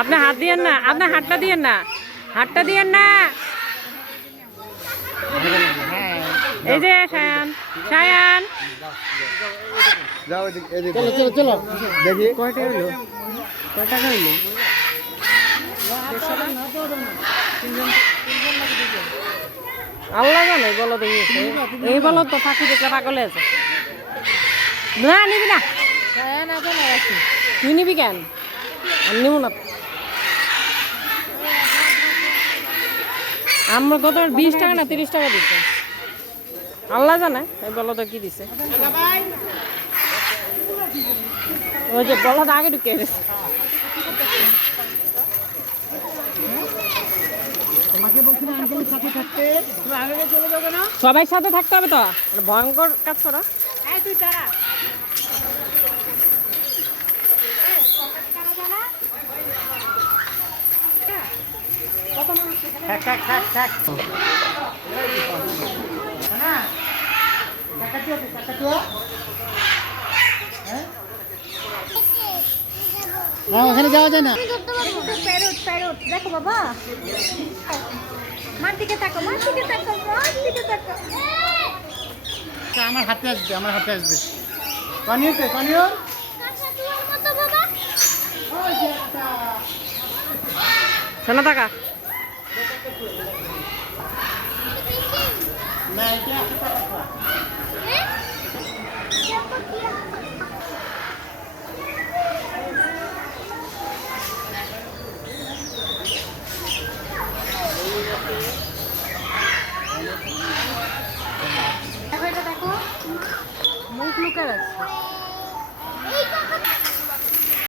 আপনি হাত দিয়েন না, আপনার হাতটা দিয়েন না, হাতটা দিয়েন না। এই যে সায়ান, সায়ান চলো চলো দেখি কয়টা হইলো, কয় টাকা হইলো? আল্লাহ জানে বলো দেখি, এই বলো তো ফাঁকি দেখলে পাগলে আছে। না নিবি না, তুই নিবি কেন? আমি নিব না। আমরা কত 20 টাকা না 30 টাকা দিচ্ছে, আল্লাহ জানে এই বলো তো কি দিছে। ওই যে বলদ আগে ঢুকে গেছে। সবাই সাথে থাকতে হবে তো, ভয়ঙ্কর কাজ করা। ওখানে যাওয়া যায় না। দেখো বাবা, মার দিকে তাকো, মার দিকে তাকো, মার দিকে তাকো। আমার হাতে আসবে, আমার হাতে আসবে। পানিতে পানিও শোনা টাকা না, এটা